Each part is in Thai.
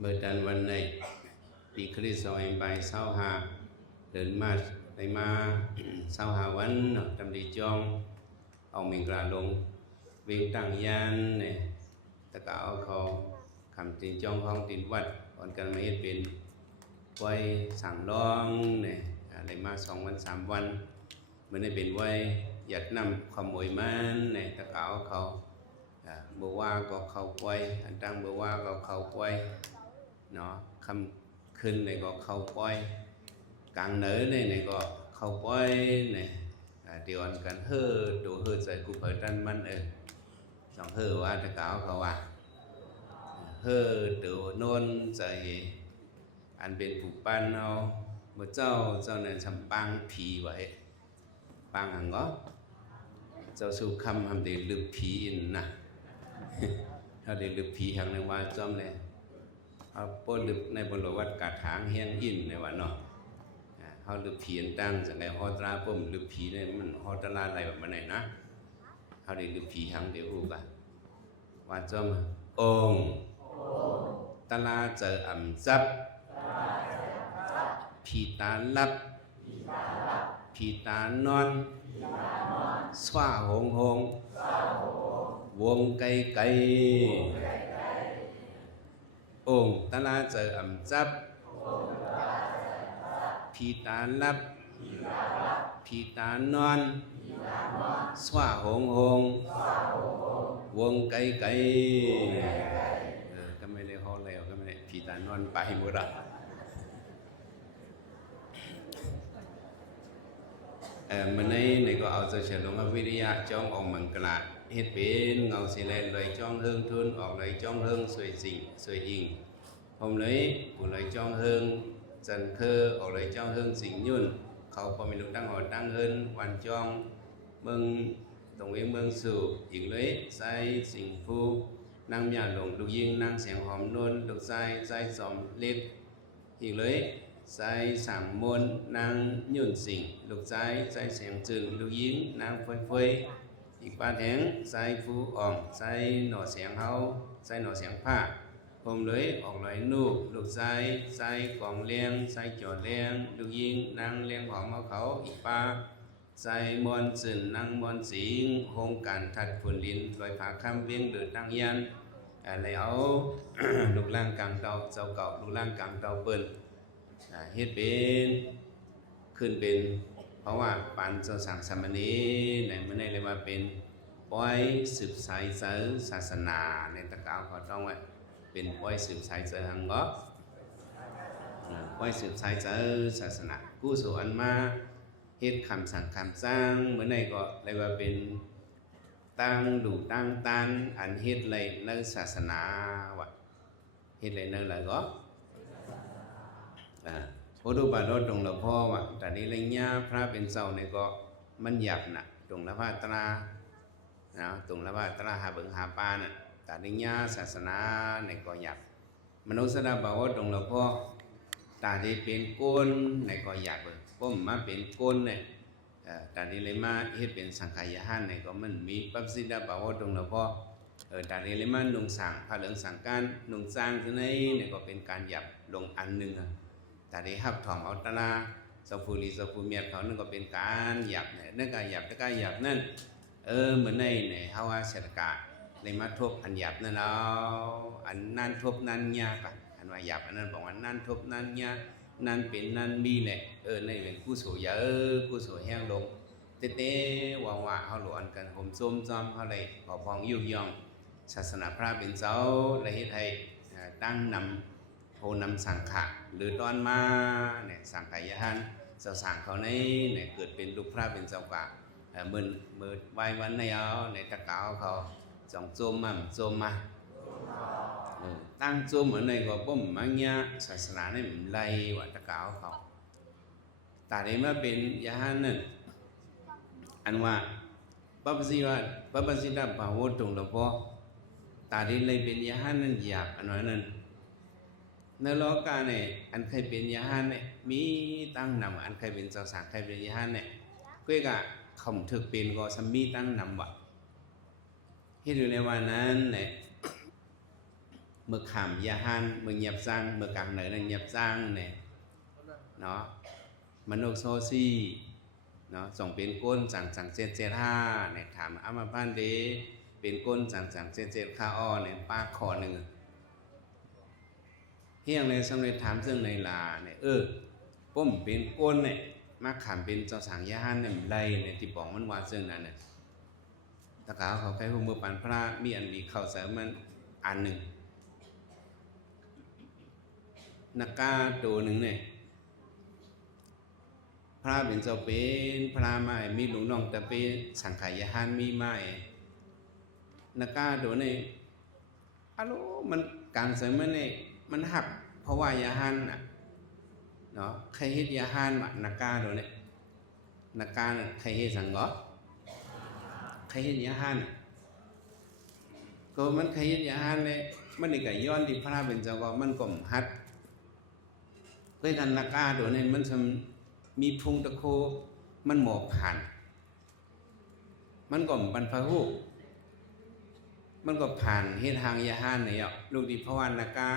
เมื่อดันวันในปีคริสต์ศักราช25เดินมาในมา25วันจำดีจองเอามิงกลาลงเวียงตั้งยานเนี่ยตะกเอาเขาคำตีนจองห้องตีนวัดก่อนกันมาเฮ็ดเป็นไว้สั่งร้องเนี่ยอะไรมา2 วัน 3 วันเมื่อได้เป็นไว้หยัดนำขโมยมันเนี่ยตะกเอาเขาเมื่อว่าก็เข้าไว้อันตั้งเมื่อว่าก็เข้าไว้เนาะคำขึ้นnàyก็เข้าไว้กลางเหนือnàyก็เข้าไว้เนี่ยเดี๋ยวอันกันเฮ่อดูเฮ่อใจกูเปิดดันมันสองเฮ่อว่าตะกเอาเขาว่าเฮ่อดูโน่นใจอันเป็นผู้ปั้นเอาเมื่อเจ้าเนี่ยทำปังผีไว้ปังหังก็เจ้าสู้คำทำเดือดลึกผีอินนะถ้าเดือดลึกผีทางในว่าจอมเลยเอาป้นลึกในบนวัดกาถางเฮียงอินในวันเนาะเขาลึกผีตั้งจากในฮอตราปุ่มลึกผีเนี่ยมันฮอตราอะไรแบบไหนนะเขาเดือดลึกผีทางเดียวรู้กันว่าจอมองตลาเจออ่ำจับผีตาลับผีตานอนสว่าหงหงวงไก่ไก่องตลาเจออ่ำจับผีตาลับผีตานอนสว่าหงหงวงไก่ไก่ก็ไม่ได้ฮอแล้วก็ไม่ได้ผีตานอนไปหมดละมันในก็เอาจะเฉลิมวิทยาจ้องออกมังกรเฮ็ดเป็นเงาสีแลนเลยจ้องเฮิงทุนออกเลยจ้องเฮิงสวยสิ่งสวยอิงผมเลยกูเลยจ้องเฮิงจันเคอออกเลยจ้องเฮิงสิ่งยุ่นเขาพอมีลูกตั้งหอตั้งเฮินวันจ้องเมืองตรงเวียงเมืองสู่อีกเลยใส่สิ่งผู้นั่งหยาหลงลูกยิงนั่งเสียงหอมนวลลูกใจสอมเล็ดอีกเลยใส่สามมนนางยุ่นสิ่งลูกใจเสียงจืนลูกยิงนางเฟยอีกปาแทงใส่ผู้อ่องใส่หน่อเสียงเฮาใส่หน่อเสียงผ้าผมเลยออกเลยนูกลูกใจใส่กล่องเลี้ยงใส่จอดเลี้ยงลูกยิงนางเลี้ยงหอมเขาอีกปาใส่มอนจืนนางมอนสิงโครงการทัดฝุ่นลินลอยผาข้ามเวียงเดือดตั้งยันอะไรเอา ลูกล่างกลางเตาเจ้าเก่าลูกล่างกลางเตาเปิ้นเฮ็ดเป็นขึ้นเป็นเพราะว่าปันเจ้าสั่งสามเณรในเมื่อในเลยมาเป็นป้อยสืบสายเสือศาสนาในตะกาวเขาต้องว่าเป็นป้อยสืบสายเสือหังก็ป้อยสืบสายเสือศาสนากู้สู่อันมาเฮ็ดคำสั่งคำสร้างเมื่อในก็เลยว่าเป็นตั้งดูตั้งตันอันเฮ็ดเลยในศาสนาวะเฮ็ดเลยในอะไรก็พอดูบาดตรงละพ่อว่ะแต่นี้เลยญาพระเป็นเจ้าเนี่ยก็มันหยับน่ะตรงละพาตรานะตรงละพาตราหาเบิงหาปาน่ะแต่นี้ญาศาสนาเนี่ยก็หยับมนุษย์สดาบอกว่าตรงละพ่อแต่ที่เป็นก้นเนี่ยก็หยับเลยผมมาเป็นก้นเนี่ยแต่นี้เลยมาเฮ็ดเป็นสังขายหันเนี่ยก็มันมีปั๊บสิดาบอกว่าตรงละพ่อแต่นี้เลยมานุ่งสั่งผ้าเหลืองสั่งการนุ่งสร้างที่ไหนเนี่ยก็เป็นการหยับลงอันหนึ่งแต่ได้หับถ่อมเอาตราสฟูรีสฟูเมียเขานั่นก็เป็นการหยับเนี่ยนั่นการหยับแต่การหยับนั่นเหมือนในเฮาว่าเศรษฐกาเลยมาทบอันหยับนั่นเอาอันนั่นทบนั่นยากอ่ะอันว่าหยับอันนั้นบอกว่านั่นทบนั่นยากนั่นเป็นนั่นมีแหละในเป็นกู้โสยกู้โสแห้งลงเต้ว่าเขาหลวนกันผมส้มจอมเขาเลยขอพองยุยยองศาสนาพระเป็นเจ้าเลยเฮ็ดให้ตั้งนำโพนำสังขะหรือตอนมาเนี่ยสังขายหันเจ้าสั่งเขาในเนี่ยเกิดเป็นลูกพระเป็นเจ้ากะมือไว้วันในเอาในตะเกาเขาจองโจมมาตั้งโจมเหมือนในก็บ่มมังยะศาสนาเนี่ยมันไล่ว่าตะเกาเขาแต่ได้มาเป็นยาหันนั่นอันว่าพระปฏิดาภาวตรงละพอตาได้เลยเป็นยาหันนั่นหยาบอันนั้นในโลกาเนี่ยอันใครเป็นยาหันเนี่ยมีตั้งนำอันใครเป็นเจ้าสางใครเป็นยาหันเนี่ยก็กะคำถึกเป็นก็สมีตั้งนำวะที่อยู่ในวันนั้นเนี่ย เมื่อขามยาฮันเมื่อเงียบซังเมื่อกลางเหนือนั่นเงียบซังเนี่ยเนาะมโนโซซีเนาะส่งเป็นก้นสั่งเจ็ดห้าเนี่ยถามอามาพันเดเป็นก้นสั่งเจ็ดข้าอ้อเนี่ยป้าขอหนึ่งเฮียงเลยสำเร็จถามซึ่งในลาเนี่ยป้มเป็นก้นเนี่ยมาขามเป็นเจ้าสั่งยาฮันเนี่ยไรเนี่ยที่บอกมันว่าซึ่งนั้นเนี่ยตะกาวเขาใครหัวมือปันพระมีอันดีเข้าเสริมมันอันหนึ่งนักกาตัวหนึ่งเนี่ยพระเป็นเจ้าเป็นพระไม้มีหลวงน้องแต่เป็นสังขายหันมีไม้นักกาตัวนี้ฮัลโหลมันกลางเสริมมันเนี่ยมันหักเพราะว่ายาหันอ่ะเนาะใครเฮ็ดยาหันมานักกาตัวนี้นักกาเนี่ยใครเฮ็ดสังก็ใครเฮ็ดยาหันก็มันใครเฮ็ดยาหันเลยมันนี่ก็ย้อนที่พระเป็นเจ้าก็มันก็หัดเพื่อกันนักกาตัวนี้มันมีพุงตะโคมันหมอกผ่านมันก็บรรพหูมันก็ผ่านเฮ็ดทางยาหานเนี่ยลูกดีเพราะว่านักกา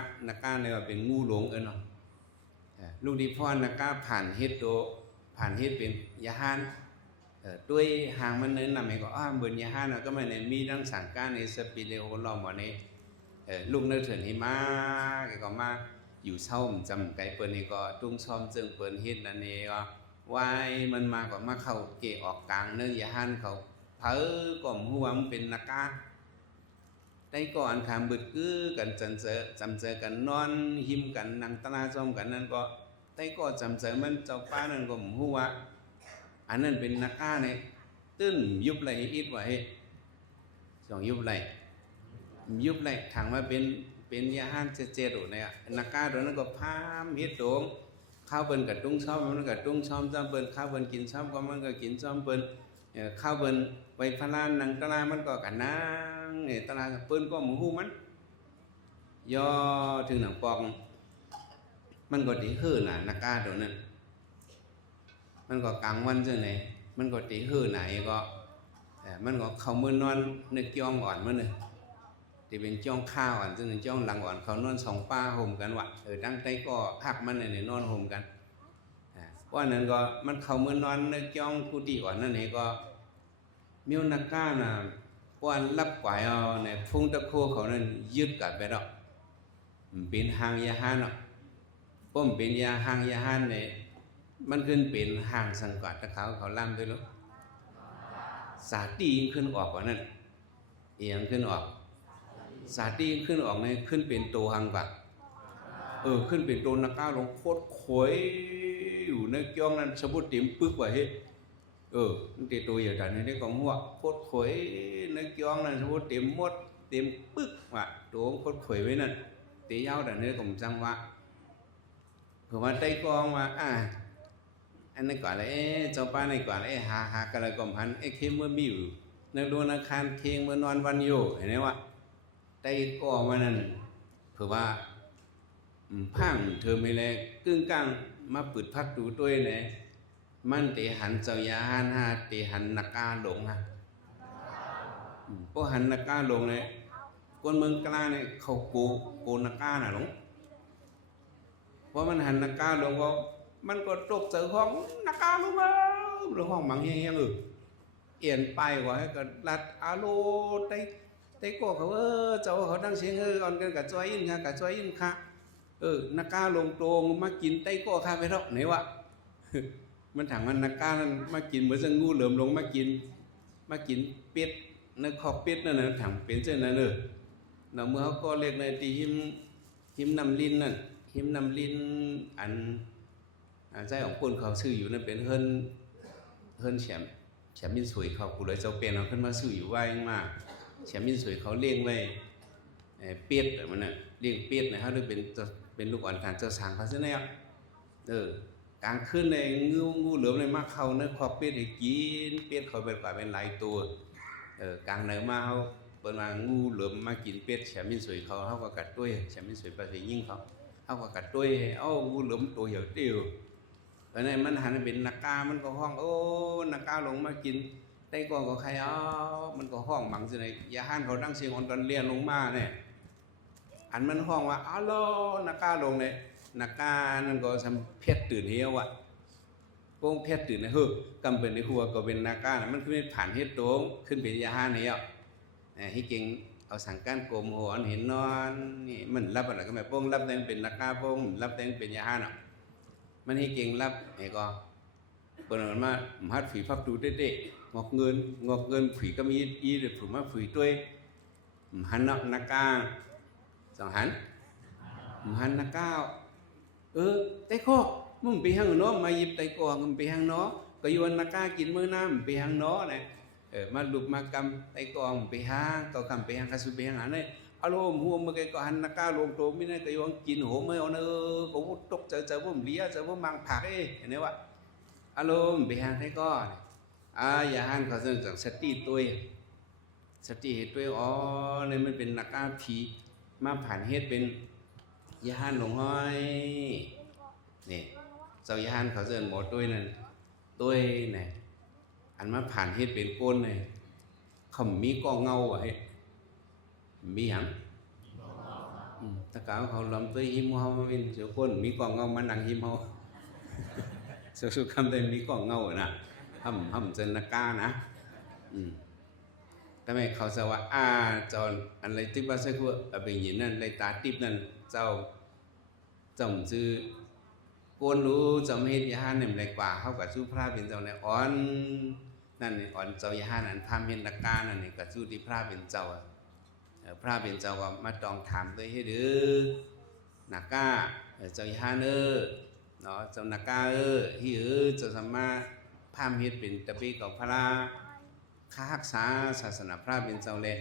เนี่ยว่าเป็นงูหลงเนาะลูกดีเพราะว่านักกาผ่านเฮ็ดโตผ่านเฮ็ดเป็นยาหานด้วยหางมันเนินนำให้ก็เบิ่นยาหานก็ไม่ได้มีดังสังกาในสปิเลโอลอมบ่นี้ลูกเนินเถินให้มาก็มาอยู่เศร้าจำไก่เปิ้นนี่ก็ตุ้งซ้อมจึงเปิ้นเฮ็ดนั่นนี่ก็วายมันมาก็มาเข้าเกะออกกลางเนื้อยาหันเขาเผอก่อมหัวมันเป็นนักกาได้ก่อนคำบึดกื้อกันจำเจอกันนอนหิมกันนั่งตะลาซ้อมกันนั่นก็ได้ก็จำเจอมันเจ้าป้านั่นก็หัวอันนั้นเป็นนักกาเนี่ยตื้นยุบไหลอิดไว้สองยุบไหลถังมาเป็นยาหันเจดเนี่ยนักกาตัวนั้นก็พามเฮ็ดโดงข้าวเปิ้นกับตุ้งซ้อมมันกับตุ้งซ้อมจ้าเปิ้นข้าวเปิ้นกินซ้อมก็มันก็กินซ้อมเปิ้นข้าวเปิ้นไปพลานนังตลามันก็กันนางเนี่ยตลาเปิ้นก็หมูฮู้มันย่อถึงหนังปองมันก็ตีหื้อน่ะนักกาตัวนั้นมันก็กลางวันจังไหนมันก็ตีหื้อไหนก็มันก็เข้ามื้อนอนนึกจ้องอ่อนมื้อนึงที่เป็นจ้องข้าวอ่อนซึ่งเป็นจ้องหลังอ่อนเขานอนสองป้าห่มกันวะตั้งใจก็หักมันเนี่ยนอนห่มกันว่านั้นก็มันเข้ามือนอนในจ้องกุฏิอ่อนนั่นเองก็มิวนักก้าน่ะว่ารับกวายเอาเนี่ยพุ่งตะโคเขานั้นยึดกันไปแล้วเป็นหางยาหันเนาะป้มเป็นหางยาหันเนี่ยมันขึ้นเป็นหางสังกัดตะเขาล่ำด้วยลูกสาตีขึ้นออกกว่านั้นเอียงขึ้นออกสาตีขึ้นออกในขึ้นเป็นตัวหังกะขึ้นเป็นตัวนักก้าวลงโคตรขวยอยู่ในจ้องนั้นสมบูรณ์เต็มปึกว่าเฮ้มันตีตัวอย่างนั้นนี่ของหัวโคตรขวยในจ้องนั้นสมบูรณ์เต็มหมดเต็มปึกว่ะตัวโคตรขวยไว้นั่นตียาวแต่เนื้อของจังวะผมว่าไต้กองว่าอันนี้ก่อนเลยเจ้าป้าในก่อนหากันเลยกลมพันเข้มเมื่อมีอยู่ในดวงอาคารเคียงเมื่อนอนวันอยู่เห็นไหมวะไต้ก็มานั่นเผื่อว่าพังเธอไม่แลกึ่งกลางมาปิดพักดูตัวเนี่ยมันเตหันเจ้ายาหันฮะเตหันนักกาหลงฮะพวกหันนักกาหลงเนี่ยคนเมืองกลางเนี่ยเขาโกนักกาน่ะหลงเพราะมันหันนักกาหลงก็มันก็ตกเจอห้องนักกาลงมาหรือห้องบางเฮียงเอียนไปกว่าให้ก็รัดอาโลไต้ก็เขาเจ้าเขาตั้งเสียงอ่อนกันกับจอยอินค่ะกับจอยอินค่ะนักกาลงตรงมากินไต้ก็ข้าไปเท่าไหนวะมันถังมันนักกามากินเหมือนจะงูเหลือมลงมากินเป็ดในคอกเป็ดนั่นน่ะถังเป็นเช่นนั้นเราเมื่อเขาก็เรียกในตีหิมนำลิ้นนั่นหิมนำลิ้นอันใจของคนเขาซื้ออยู่นั่นเป็นเฮิรนแฉมมินสวยเขากูเลยเจ้าเป็นเอาขึ้นมาซื้ออยู่ไว้มากแฉมมินสวยเขาเลี้ยงไว้เป็ดมันน่ะเลี้ยงเป็ดนะเขาด้วยเป็นลูกอ่อนการเจ้าสางเขาซะแล้วกลางคืนในงูเหลือมเลยมาเข้าเนื้อคอกเป็ดให้กินเป็ดเขาเป็นหลายตัวกลางเหนือมาเขาเปิดมางูเหลือมมากินเป็ดแฉมมินสวยเขาก็กัดด้วยแฉมมินสวยไปยิ่งเขาก็กัดด้วยงูเหลือมตัวเหี่ยวเตี้ยวเพราะนั้นมันหันเป็นนักกามันก็ห้องนักกาลงมากินไต้ก็ใครมันก็ห้องบังสิไหนยาหันเขาตั้งเสียงอ่อนกันเรียนลงมาเนี่ย อันมันห้องว่าอ้าวโลนักกาลงเลยนักกานั่นก็ทำเพชรตื่นเหี้ยวอ่ะโป้งเพชรตื่นนะกำเป็นในครัวก็เป็นนักกามันขึ้นผ่านเฮ็ดโต้งขึ้นเป็นยาห้าเนี่ยให้เก่งเอาสังการโกมหัวเห็นนอนนี่มันรับอะไรก็ไม่โป้งรับแดงเป็นนักกาโป้งรับแดงเป็นยาห้าเนาะมันให้เก่งรับไอ้ก็เปิดมาหัดฝีพับดูเด็กงอกเงินฝีก็มีอีเด็กฝีมาฝีด้วยหันนักกาสองหันนักกาไต้ข้อมึงไปหางน้อมาหยิบไต้กอมึงไปหางน้อก็ยวนนักกากินมื้อน้ำไปหางน้อเนี่ยมาลุกมากำไต้กอไปหางก็คำไปหางกระสุไปหางเนี่ยอารมณ์หัวมันก็หันนักกาลงโตไม่ได้ก็ยวนกินหัวไม่เอาเนอก็ตกเจอผมเลี้ยเจอผมมังผักเห็นไหมวะอารมณ์ไปหางไต้กออย่าหันเขาจะจากสติตัวสติเหตุตัวเนี่ยมันเป็นนักกาผีมาผ่านเฮ็ดเป็นยาหันหลงห้อยนี่เจ้ายาหันเขาเอิ้นหมอตุ้ยนั่นตุ้ยนี่อันมาผ่านเฮ็ดเป็นก้นนี่เขามีกองเงาไว้มีหยังตะกาวเขาลำตุ้ยหิมเฮามาเป็นเสือก้นมีกองเงามานั่งหิมเฮาสุดคำเต็มมีกองเงาน่ะห่ำเจนนักกานะทำไมเขาจะว่าจอนอะไรติ๊บว่าสักว่าเป็นอย่างนั้นอะไรตาติ๊บนั่นเจ้าจงซื้อโกนรู้จำเฮ็ดยาเนี่ยอะไรกว่าเขากับสู้พระเป็นเจ้าในอ่อนนั่นนี่อ่อนเจ้ายานั่นพามเห็นนักกานั่นนี่กับสู้ที่พระเป็นเจ้าพระเป็นเจ้าว่ามาต้องถามด้วยให้ดื้อนักกาเจ้ายาเนอเนาะเจ้านักกาที่เจ้าสามารถพามเฮ็ดเป็นตะปีกับพระข้ารักษาศาสนาพระเป็นเจ้าเลย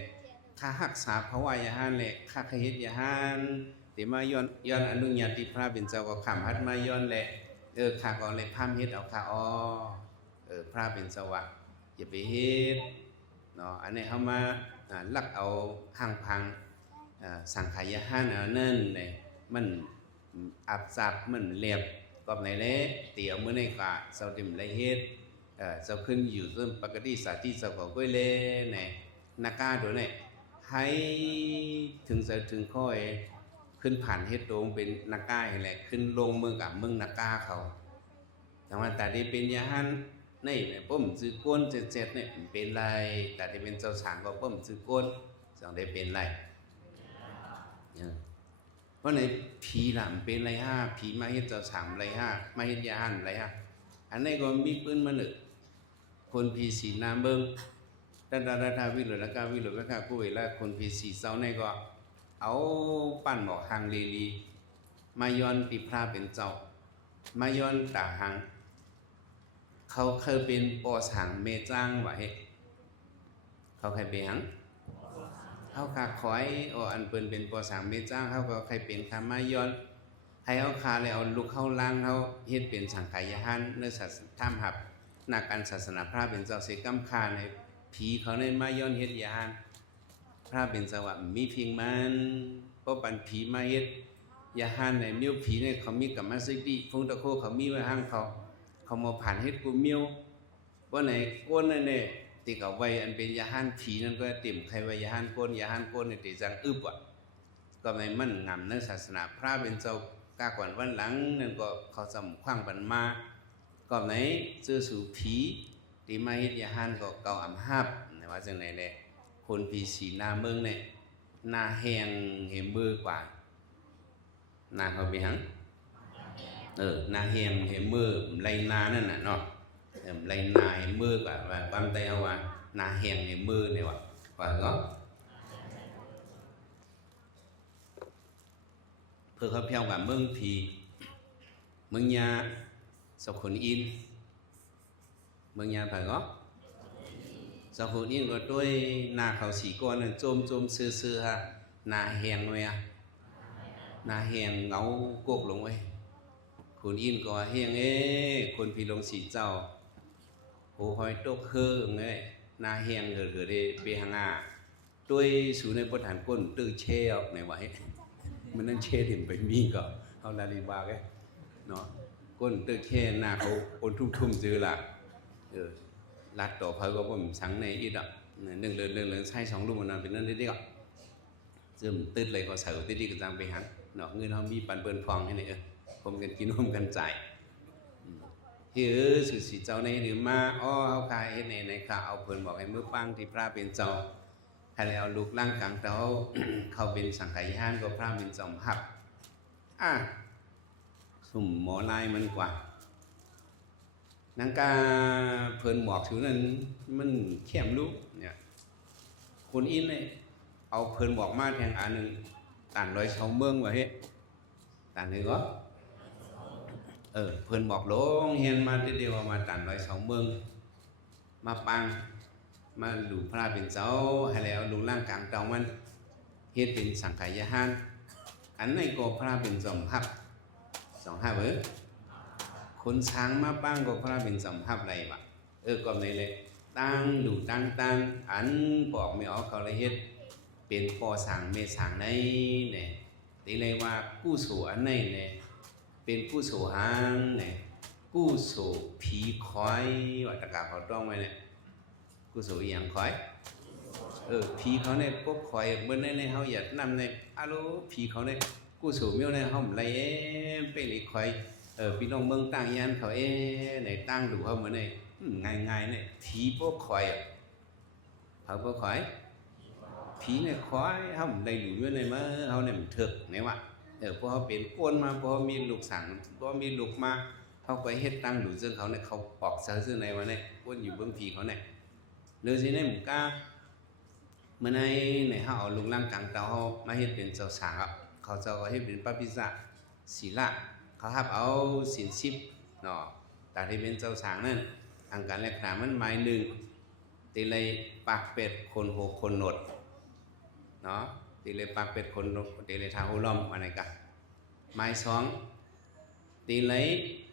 ข้ารักษาพระวายาหันเลยข้าขยิดยาหันที่มาย้อนอนุญาติพระเป็นเจ้าก็ขำฮัดมาย้อนแหละข้าก็เลยพามเฮ็ดเอาข้าพระเป็นเจ้าว่าอย่าไปเฮ็ดเนาะอันนี้เขามาลักเอาห่างพังสังขายาหันนั่นเลยมันอับซับมันเรียบก็ในเละเตี๋ยวมื้อในกะเสาดิมไรเฮ็ดเจ้าขึ้นอยู่ต้นปกติสาธิตเจ้าก็ก้อยเล่เนี่ยนักกาตัวเนี่ยให้ถึงจะถึงค่อยขึ้นผ่านเฮ็ดโดงเป็นนักกาแหละขึ้นลงเมืองกับเมืองนักกาเขาแต่ว่าแต่ที่เป็นยาหันนี่เนี่ยป้มซื้อก้นเจ็ดเนี่ยเป็นไรแต่ที่เป็นเจ้าสางก็ป้มซื้อก้นจังได้เป็นไรเพราะในผีหลำเป็นไรผีมาเฮ็ดเจ้าสางไรมาเฮ็ดยาหันไรอันนี้ก็มีปืนมาหนึ่งคนพีสีน้ำเบิ้งดาวิหรือนักการวิหรือนักการกู้เวลาคนพีสีเสาในก็เอาปั้นหมอกหางลีมาย้อนติพระเป็นเจ้ามาย้อนตาหางเขาเคยเป็นปอสังเมจ้างไว้เขาเคยเป็นหังเขาขาคอยอันเป็นปอสังเมจ้างเขาก็เคยเป็นคำมาย้อนให้เขาคาเลยเอาลูกเข้าล่างเขาเฮ็ดเป็นสังขายหันเนื้อสัตว์ท่ามหับนักการศาสนาพระเป็นเจ้าเสกำคาในผีเขาในมาย้อนเฮ็ดยานพระเป็นเจ้าว่ามีเพียงมันเพราะปันผีมาเฮ็ดยาหันในมิ้วผีเนี่ยเขามีกับมาซึกดีฟงตะโคเขามีไว้ห้างเขามาผ่านเฮ็ดกูมิ้วว่าไหนก้นนั่นเนี่ยติเขาไว้อันเป็นยาหันผีนั่นก็เต็มใครไว้ยาหันก้นเนี่ยติจังอึบอ่ะก็ในมันงำในศาสนาพระเป็นเจ้ากากวันวันหลังนั่นก็เขาจำขว้างปันมาก็ไหนเจอสู่ผีที่มาเฮ็ดยาหันก็เก่าอ่ำฮับนะว่าจังไหนแหละคนผีสีหน้าเมืองเนี่ยหน้าแหงเห็นมือกว่าหน้าเขาไปหังหน้าแหงเห็นมือไรนานั่นน่ะเนาะไรนาเห็นมือกว่าความใจเอาว่าหน้าแหงเห็นมือเนี่ยว่าก็เพื่อเขาเพียงว่าเมืองผีเมืองยาสักคนอินเมืองยาphải khôngสักคนอินก็ด้วยนาเขาสีก้อนนั่นโจมซื่อฮะนาแหงไว้นาแหงเงากกลงไว้คนอินก็แหงคนพี่ลงสีเจ้าโหหอยตกเฮือไงนาแหงเกิดได้เบหังาด้วยสูในบทฐานก้นตื้อเชี่ยวในไว้มันนั่นเชี่ยถิ่มไปมีก็เอาลาลีบาแกเนาะก้นตื้อเชี่ยหน้าเขาคนทุ่มซื้อละลัดต่อเพอก็ผมสังในอีดอ่ะหนึ่งเรื่องใช้2 ลูกมันเป็นนั่นได้ก็ ซึมตึดเลยก็เสือตึดที่กระจังไปหันเนาะเงินเขามีปันเปิ้นฟองให้เนี่ยผมกันกินร่วมกันจ่ายสุดสีเจ้าในหรือมาอ้อเขาขายเฮ็ดในข่าวเอาเพิ่นบอกให้มือปังที่พระเป็นเจ้าให้แล้วลูกล่างกลางเต้าเขาเป็นสังฆทานก็พระเป็นจอมหับสุ่มหมอลายมันกว่านังกาเพิ่นบอกถือนั้นมันเข้มลูกเนี่ยคนอินเนี่ยเอาเพิ่นบอกมาแทงอันนึงต่านร้อยเชาเมืองว่าเฮ็ดต่านนึงก็เพิ่นบอกลงเฮียนมาเดียวมาต่านร้อยเชาเมืองมาปังมาหลู่พระเป็นเจ้าให้แล้วลุงล่างกลางเตามันเฮ็ดเป็นสังขยาหารอันในก็พระเป็นจอมทัพ2 5เบ้อคนช้างมาปังก็พระเป็นจอมทัพไรวะก็ในเลยตั้งดูตั้งอันบอกไม่ออกเขาเลยเฮ็ดเป็นปอสังเมสังในเนี่ยตีเลยว่ากู้สู่อันในเนี่ยเป็นกู้สู่หางเนี่ยกู้สู่ผีคอยว่าตะกาเขาต้องไว้เนี่ยกู้สู่อย่างคอยผีเขาเนี่ยพวกคอยเมื่อในเขาอยากนำในอาโลผีเขาเนี่ยกู้สู่เมียวในเขาไรเป็นอีกคอยพี่น้องเมืองต่างยันเขาในตั้งดูเขาเหมือนในง่ายเนี่ยผีพวกคอยเขาพวกคอยผีเนี่ยคอยเขาได้อยู่ด้วยในเมื่อเขาเนี่ยมันถึกเนี่ยวะพอเขาเป็นก้นมาพอมีลูกสั่งพอมีลูกมาเขาไปเฮ็ดตั้งดูซึ่งเขาเนี่ยเขาปอกเสื้อในวันเนี่ยก้นอยู่เบื้องผีเขาเนี่ยเนื้อสิเนี่ยหมูก้าเมื่อในเขาเอาลูกล่างกลางเตาเขามาเฮ็ดเป็นเจ้าสาวเขาเจ้าก็เฮ็ดเป็นป้าพิษะศีละเขาหับเอาสินชิบเนาะแต่ที่เป็นเจ้าสาวนั่นทางการแลกขนามันหมายหนึ่งตีเลยปากเป็ดคนโหคนหนดเนาะตีเลยปากเป็ดคนตีเลยทาหูล้อมอะไรกันหมายสองตีเลย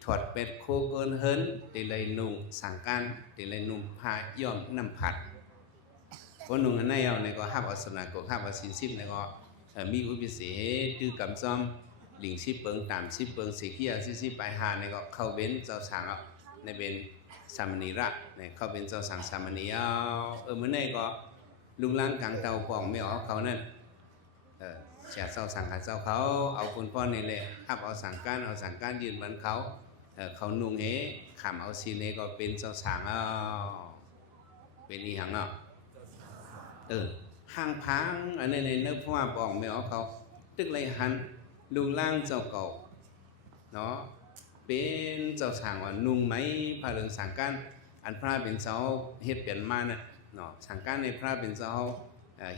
ถอดเป็ดโคเกินเฮินตีเลยนุ่งสังการตีเลยนุ่งผ้าย่อมน้ำผัดก็นุ่งอันนั้นเอาในก็หับเอาสนาก็หับเอาสินชิบในก็มีอุปเสดื้อกำซ้อมหลิงชิบเปิงตามชิบเปิงสีเขียวชิบไปหาในก็เข้าเว้นเจ้าสางเอาในเป็นสามณีระเนี่ยเขาเป็นเจ้าสังสามณีเอาเมื่อไหร่ก็ลุงล้างกลางเตาปองไม่ออกเขานั่นเสียเจ้าสังขาเจ้าเขาเอาคนป้อนนี่เลยขับเอาสังการยืนบนเขาเขานุ่งเฮขำเอาซีเนก็เป็นเจ้าสังเอาเป็นอีหังห่างพังอันนี้ในเนื้อพ่อปองไม่ออกเขาตึกเลยหันลุงล้างเจ้าเก่าเนาะเป็นเจ้าสางว่านุ่งไหมพระเรืองสังการอันพระเป็นเจ้าเฮ็ดเปลี่ยนมาเนี่ยเนาะสังการในพระเป็นเจ้า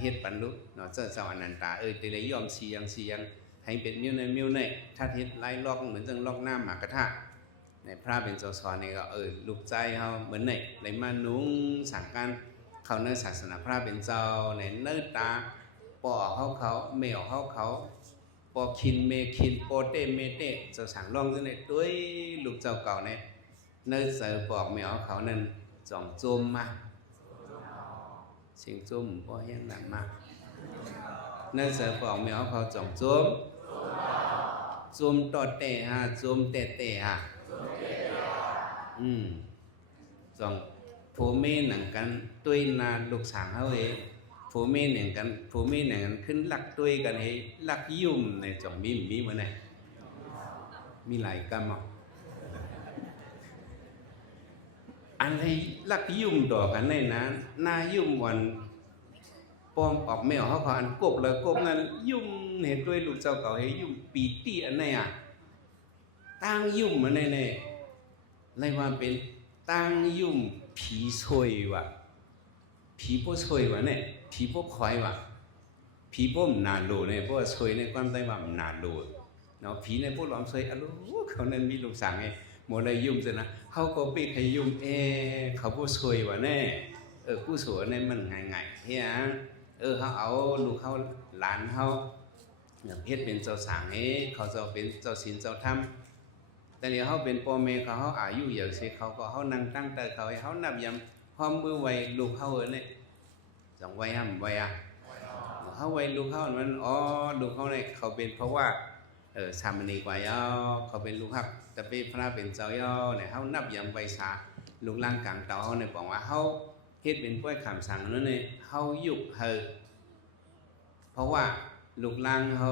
เฮ็ดปันลุเนาะเจ้าอนันตาแต่เลยยอมเสียงให้เป็นมิ้วในถ้าเฮ็ดไล่ล็อกเหมือนจังล็อกน้ำหมากระทะในพระเป็นเจ้าสอนนี่ก็ลูกใจเฮาเหมือนในเลยมานุ่งสังการเขาในศาสนาพระเป็นเจ้าในเนื้อตาปอเขาเมลเขาปอคินเมคินโปเตเมเตเจ้าสั่งล่องจังได๋ด้วยลูกเจ้าเก่าเนี่ยเนื้อเสือปอกเมลเขานั่นจ่องโจมมาเสียงโจมบ่แห้งหนักมาเนื้อเสือปอกเมลเขาจ่องโจมตอเตฮะโจมเตฮะจ่องผู้มีหนังกันตุ้ยนาลูกสางเขาผู้มีหนังกันขึ้นลักตุ้ยกันให้ลักยุ่มในจ่องมีเหมือนไหนมีหลายกรรมอะไรลักยุ่มดอกกันในนั้นหน้ายุ่มวันปอมออกไม่ออกเขาอันกบเลยกบนั้นยุ่มเห็นด้วยลูกเจ้าเก่าให้ยุ่มปีตีอันไหนตั้งยุ่มมันในอะไรว่าเป็นตั้งยุ่มผีซวยวะผีพวกซวยวะเนี่ยผีพวกคอยวะผีพวกนาโลเนี่ยพวกซวยในความได้ว่านาโลเนาะผีในพวกหลอมซวยอะลูเขานั้นมีลูกสั่งไงโมเลยยุ่มซะนะเขาก็ไปให้ยุ่มเขาพวกซวยวะเนี่ยผู้สวยเนี่ยมันง่ายๆเฮียเขาเอาลูกเขาหลานเขาเฮ็ดเป็นเจ้าสางเขาจะเป็นเจ้าศีลเจ้าธรรมแต่เดี๋ยวเขาเป็นพ่อแม่เขาอายุอย่างเสียเขาก็เขานั่งตั้งแต่เขานับยำพร้อมมือไว้ลูกเขาเนี่ยจังไว้เขาไว้ลูกเขามันลูกเขาเนี่ยเขาเป็นเพราะว่าสามณีกว่ายาวเขาเป็นลูกครับแต่เป็นพระเป็นเจ้ายาวเนี่ยเขานับยำไว้สาลูกล่างกลางเตาเขาเนี่ยบอกว่าเขาเฮ็ดเป็นป้วยขำสั่งนั่นเนี่ยเขายุบเพราะว่า ลูกหลานเฮา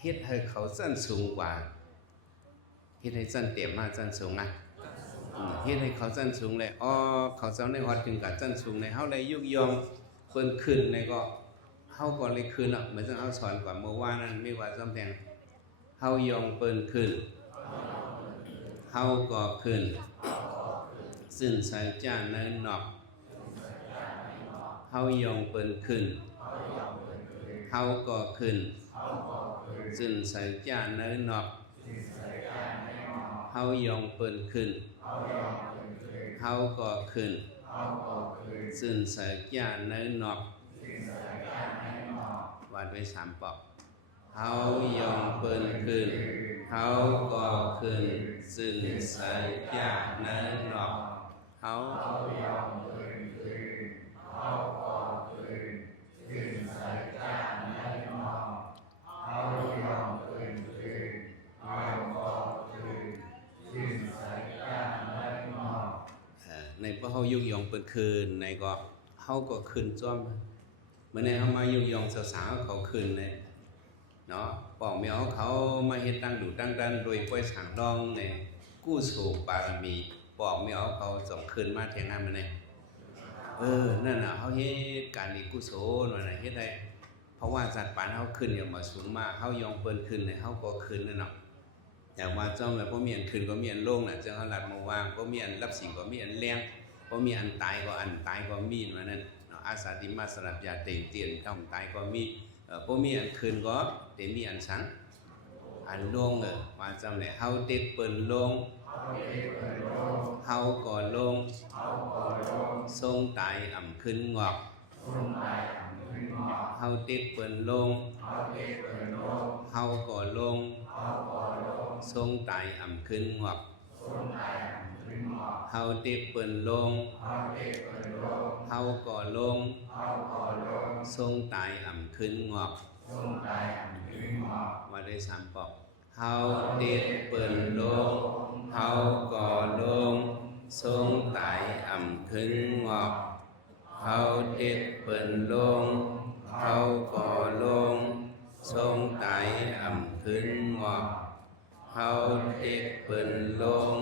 เฮ็ดให้เขาสั้นสูงกว่าเฮ็ดให้สั้นเต็มมาสั้นสูงอ่ะเฮ็ดให้เขาสั้นสูงเลยเขาเจ้าในฮอดถึงกับสั้นสูงในเฮาเลยยุกยอมเพิ่นขึ้นในก็เฮาก็เลยขึ้นเหมือนที่เฮาสอนกว่าเมื่อวานนั้นมีว่าซ้ำแพงเฮายองเปิ้นขึ้นเฮาก็ขึ้นซึ่งสัจจะในนอกเฮายองเปิ้นขึ้นเฮาก็ขึ้นซึ่งสัจจะในนอกเฮายองเปิ้นขึ้นเฮาก็ขึ้นซึ่งสัจจะในนอกวาดไว้3ปอกเฮายองเปิ้นขึ้นเฮาก็ขึ้นซึ่งสัจจะในนอกเฮายองเปิ้นขึ้นเฮาก็ขึ้นซึ่งสัจจะในนอกเฮายองเปิ้นขึ้นเฮาก็ขึ้นซึ่งสัจจะในนอกในพระเฮายุกยองเปิ้นขึ้นในก็เฮาก็ขึ้นจ้อมเมื่อในเฮามายุกยองสาวๆเขาขึ้นเนี่ยเนาะปอกเมียวเขามาเฮ็ดตั้งดูตั้งดันโดยป่วยสังดองในกู้สู่บารมีปอกเมียวเขาส่งคืนมาแทงหน้ามันเนี่ยนั่นน่ะเขาเฮ็ดการดีกุศลว่าน่ะเฮ็ดได้เพราะว่าสัตว์ป่าเฮาขึ้นอย่างมาสูงมาเฮายองเปิ้นขึ้นเนี่ยเฮาก็ขึ้นนั่นเนาะอย่างว่าจ้อมแล้วบ่มีอันขึ้นก็มีอันลงน่ะจังเฮาลัดมาวางบ่มีอันรับสิ่งก็มีอันแรงบ่มีอันตายก็อันตายก็มีว่านั้นเนาะอาสาติมาสลับยาเตียนต้องตายก็มีบ่มีอันคืนก็แต่มีอันสังอันลงว่าจำเนี่ยเฮาเต็กเปิ้นลงเฮาก็ลงทรงตายอ่ำขึ้นงอกเฮาเต็กเปิ้นลงเฮาก็ลงทรงตายอ่ำขึ้นงอกเฮาเต็กเปิ้นลงเฮาก็ลงทรงตายอ่ำขึ้นงอกว่าได้3ปอกเฮาเต็กเปิ้นลงเฮาก็ลงทรงตายอ่ำขึ้นงอกเฮาเต็กเปิ้นลงเฮาก็ลงทรงตายอ่ำขึ้นงอกเฮาเต็กเปิ้นลง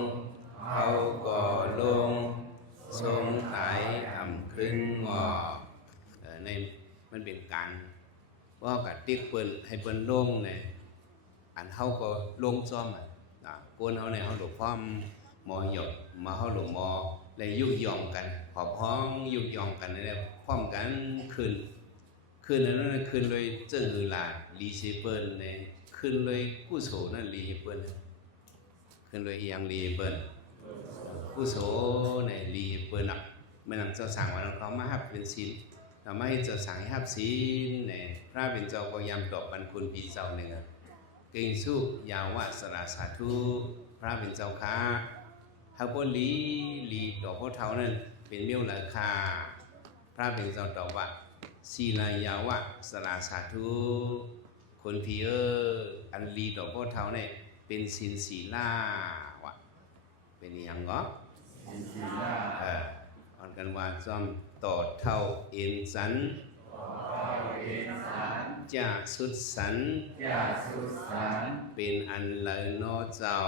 เฮาก็ลงทรงตายอ่ำขึ้นงอกในมันเป็นการว่ากับติ๊กเปิ้นให้เปิ้นลงเนี่ยอันเฮาก็ลงซ้อมกวนเฮาเนี่ยเฮาหลบพร้อมหมอหยกมาเฮาหลบหมอเลยยุกยองกันพอพ้องยุกยองกันเนี่ยพร้อมกันคืนนั้นคืนเลยเจิ้งหือหลาลีเซเปิ้นเนี่ยคืนเลยกู้โสนั่นลีเปิ้นคืนเลยอีหยังลีเปิ้นกู้โสเนี่ยลีเปิ้นน่ะมันนำเจ้าสั่งว่าเขามาฮับเป็นศีลทำให้เจ้าสั่งให้ฮับศีลเนี่ยพระเป็นเจ้าก็ยำตอบบันคุณปีเจ้าหนึ่งเก่งสู้ยาวะสละสาธุพระเป็นเจ้าค้าเฮาบ่ลีดอกโพเฒ่านั้นเป็นเมี่ยวราคาพระเป็นเจ้าตอบว่าศีลายาวะสละสาธุคนพี่อันลีดอกโพเฒ่าเนี่ยเป็นศีลศีลาวะเป็นหยังก็ศีลศีลาอันกันว่าซ่อมต่อเท่าเอ็นสันจะสุดสันเป็นอันเลยนอเจ้า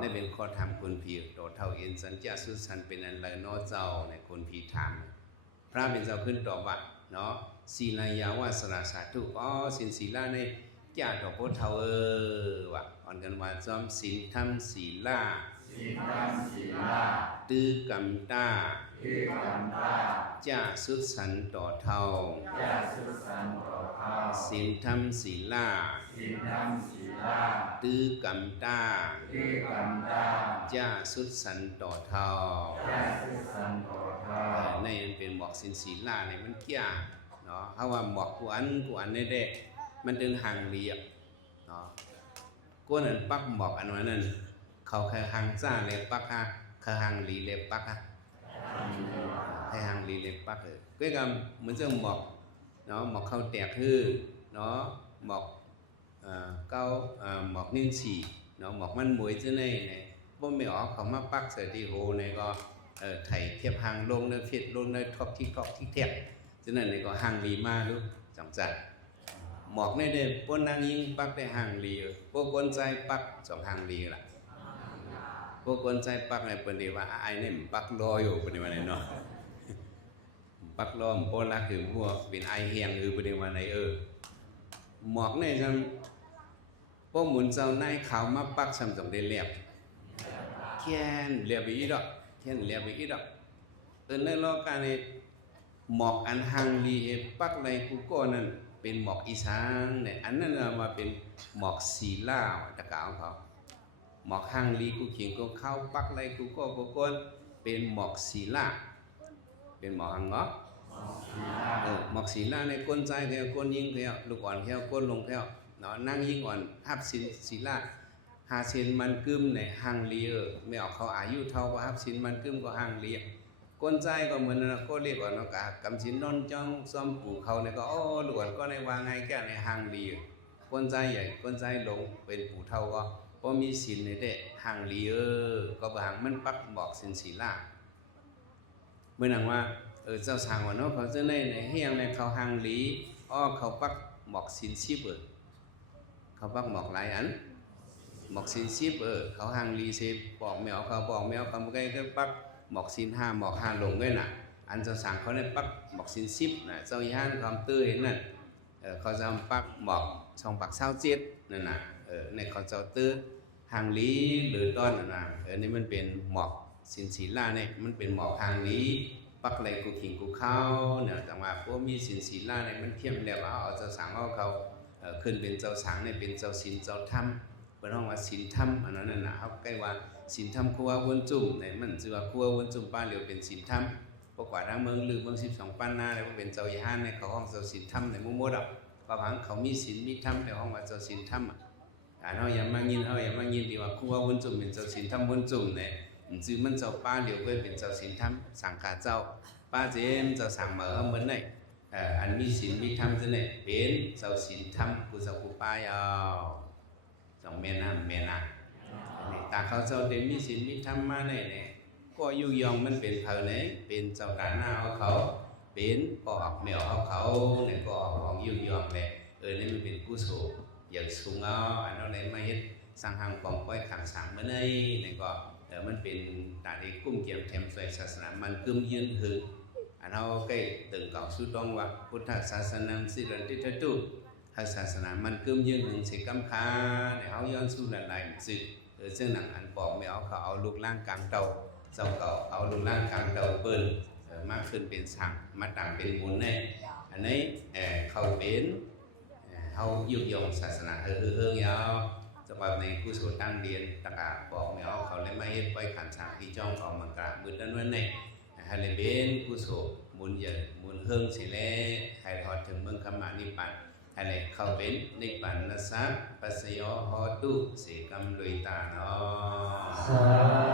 นี่เป็นข้อธรรมคนผีต่อเท่าเอ็นสันจะสุดสันเป็นอันเลยนอเจ้าในคนผีธรรมพระเป็นเจ้าขึ้นตอบว่าเนาะศีลายาวะสละสาธุศีลศีลาในจ่าดอกโพเท่าว่ะอันกันว่าซ่อมศีลธรรมศีลาตื้อกำตาจะสุดสันต่อเท่าศีลธรรมศีลาตื้อกำตาจะสุดสันต่อเท่าในมันเป็นบอกศีลศีลาในมันเกี่ยเนาะเพราะว่าบอกกูอันได้เด็มันดึงห่างเรียบเนาะกูนั่นปักบอกอันว่านั่นเขาเคยหังจ้าเล็บปักฮะเคยหังลีเล็บปักฮะเคยหังลีเล็บปักก็กับเหมือนเรื่องหมอกเนาะหมอกเข้าแตกฮื้อเนาะหมอกเก้าหมอกนิ่งฉี่เนาะหมอกมันมวยจะในบ่ไม่ออกเขามาปักเสดีโหในก็ไถเทียบหังลงในเฟียดลงในท็อปที่เทียบฉะนั้นในก็หังลีมาลูกฉ จังจัดหมอกในเด้ป้นนางยิงปักได้ห่างลีพวกคนใจปักสองห่างลีล่ะพวกคนใจปักในเปิ้นดีว่าไอ้นี่ปักรออยู่เปิ้นว่าไหนเนาะปักรอมโปลักคือพวกเป็นไอเฮียงคือเปิ้นว่าไหนหมอกในจังพวกหมุนเจ้านายขาวมาปักซ้ำจังได้เรียบแค่นเรียบอีดอกแค่นเรียบอีดอกในโลกการนี้หมอกอันห่างลีปักในกูก็นั่นเป็นหมอกอีสานเนี่ยอันนั้นมาเป็นหมอกสีลาวตะกาวของเขาหมอกห่างลีกูเขียนกูเข้าปักในกูก็ก้นเป็นหมอกสีลาเป็นหมอกห่างเงาะหมอกสีลาในก้นใจแค่ก้นยิงแค่ลูกอ่อนแค่ก้นลงแค่เนาะนั่งยิงอ่อนฮับสินสีลาหาสินมันกึมในห่างลีไม่ออกเขาอายุเท่าว่าฮับสินมันกึมก็ห่างลีก้นใจก็เหมือนก็เรียกว่าเนาะกำสินนนจ้องซ้อมปู่เขาเนี่ยก็โอ้หลวนก็ในวางไงแก่ในห่างลีก้นใจใหญ่ก้นใจลงเป็นปู่เท่าก็พอมีสินในเด็ห่างลีก็บางมันปักบอกสินสีลาเมื่อนังว่าเจ้าสางว่าเนาะเขาจะในเฮียงในเขาห่างลีอ้อเขาปักบอกสินชิบเขาปักบอกหลายอันบอกสินชิบเขาห่างลีสิบอกแมวเขาบอกแมวเขาไม่ได้ปักหมอกสินห้าหมอกห้าลงด้วยน่ะอันเจ้าสั่งเขาได้ปักหมอกสินสิบน่ะเจ้าย่านความตื้อเห็นนั่นเขาจะปักหมอกช่องปักเศร้าเจ็ดนั่นน่ะในเขาเจ้าตื้อหางลีหรือต้นนั่นน่ะนี่มันเป็นหมอกสินศีลาเนี่ยมันเป็นหมอกหางลีปักไหลกูขิงกูเข้าเนี่ยแต่ว่าพวกมีสินศีลาเนี่ยมันเทียมแล้วเอาเจ้าสั่งเอาเขาขึ้นเป็นเจ้าสั่งเนี่ยเป็นเจ้าศีลเจ้าธรรมเป็นห้องว่าศีลธรรมอันนั้นน่ะเขาใกล้ว่าศีลธรรมครัววนจุ่มเนี่ยมันชื่อว่าครัววนจุ่มป้าเหลียวเป็นศีลธรรมปกว่าทางเมืองลือเมือง12 ป้านนาเลยว่าเป็นเจ้าย่านในเขาห้องเจ้าศีลธรรมในมุมมดอ่ะก็ผังเขามีศีลมีธรรมในห้องว่าเจ้าศีลธรรมเฮาอย่ามายินดีว่าครัววนจุ่มเป็นเจ้าศีลธรรมวนจุ่มเนี่ยชื่อมันเจ้าป้าเหลียวเป็นเจ้าศีลธรรมสังฆาเจ้าป้าเจมเจ้าสั่งเหมือนเหมือนไหนอันมีศีลมีธรรมจะเนี่ยเป็นเจ้าศีลธรรมกูเจ้ากูป้ายาวสองเมนาตาเขาเจ้าเต็มมีศีลมีธรรมมาเนี่ยก็ยุยองมันเป็นเผาเนี่ยเป็นเจ้าการหน้าเขาเป็นก็ออกแมวเขาเนี่ยก็ออกของยุยองเลยนี่มันเป็นกุศลอย่างสูงเอาอันนั้นเลยมาเฮ็ดสร้างหางปองก้อยขังสางเมื่อไงเนี่ยก็มันเป็นตาดีกุ้มเกี่ยวแถมสวยศาสนามันกึมยืนหืออันเราใกล้ตึงเก่าสุดต้องว่าพุทธศาสนาสิรันติทัตุศาสนามันกึมยืนหึงสิกำคาเนี่ยเขาย้อนสู้หลายๆสึกซึ่งหนังอันปอกไม่เอาเขาเอาลูกล่างกลางเตาเจ้าเก่าเอาลูกล่างกลางเตาเปิ้ลมากขึ้นเป็นสั่งมาต่างเป็นบุญเนี่ยอันนี้เขาเป็นเขายุยงศาสนายาวจังหวัดในกุศลตั้งเรียนตะกาบอกไม่เอาเขาเลยไม่เฮ็ดไปขันสั่งที่จ้องของมังกรมือนั้นวันนี้ให้เลยเป็นกุศลบุญเยอะบุญเฮิงสิแลให้ทอดถึงเมืองขมานิปันอะไรเข้าเป็นนิพพานสัพปัสสยโหตุสิกรรมลุยตาเนาะ